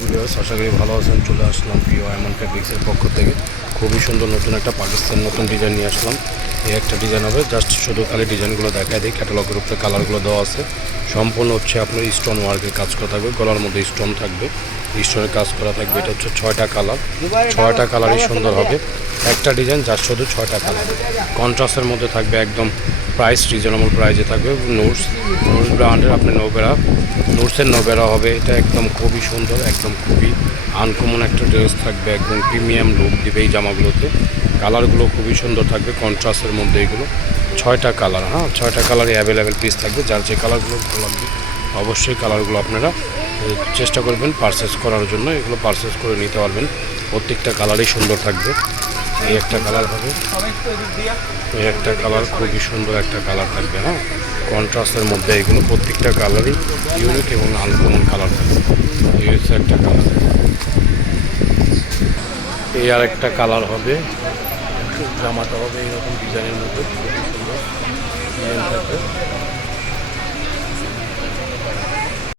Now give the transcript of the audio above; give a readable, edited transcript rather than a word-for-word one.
Viewers, আশা করি ভালো আছেন। চলে আসলাম প্রিয় আয়মান ফ্যাব্রিক্সের পক্ষ থেকে খুবই সুন্দর নতুন একটা পাকিস্তান নতুন ডিজাইন নিয়ে আসলাম। এই একটা ডিজাইন হবে, জাস্ট শুধু খালি ডিজাইনগুলো দেখায় দিই। ক্যাটালগের উপরে কালারগুলো দেওয়া আছে। সম্পূর্ণ হচ্ছে আপনার স্টোন ওয়ার্কের কাজ করা থাকবে, গলার মধ্যে স্টোন থাকবে, স্টোনের কাজ করা থাকবে। এটা হচ্ছে 6টা কালার, 6টা কালারই সুন্দর হবে। একটা ডিজাইন জাস্ট শুধু 6টা কালার, কন্ট্রাস্টের মধ্যে থাকবে। একদম প্রাইস রিজনেবল প্রাইসে থাকবে। নুটস ব্র্যান্ডের আপনি নুটসের নোবেরা হবে। এটা একদম খুবই সুন্দর, একদম খুবই আনকমন একটা ড্রেস থাকবে। একদম প্রিমিয়াম লুক দিবে এই জামাগুলোতে। কালারগুলো খুবই সুন্দর থাকবে কন্ট্রাস্টের মধ্যে। এগুলো 6টা কালার, হ্যাঁ 6টা কালারই অ্যাভেলেবেল পিস থাকবে। যার যে কালারগুলো ভালো লাগবে অবশ্যই কালারগুলো আপনারা চেষ্টা করবেন পারচেস করার জন্য। এগুলো পারচেস করে নিতে পারবেন। প্রত্যেকটা কালারই সুন্দর থাকবে। এই একটা কালার হবে, এই একটা কালার খুবই সুন্দর একটা কালার থাকবে, হ্যাঁ কন্ট্রাস্টের মধ্যে। এগুলো প্রত্যেকটা কালারই ইউনিক এবং আনকমন কালার থাকবে। এই হচ্ছে একটা কালার। এই আর একটা কালার হবে, জামাটা হবে এইরকম ডিজাইনের মধ্যে, খুবই সুন্দর ডিজাইন থাকবে।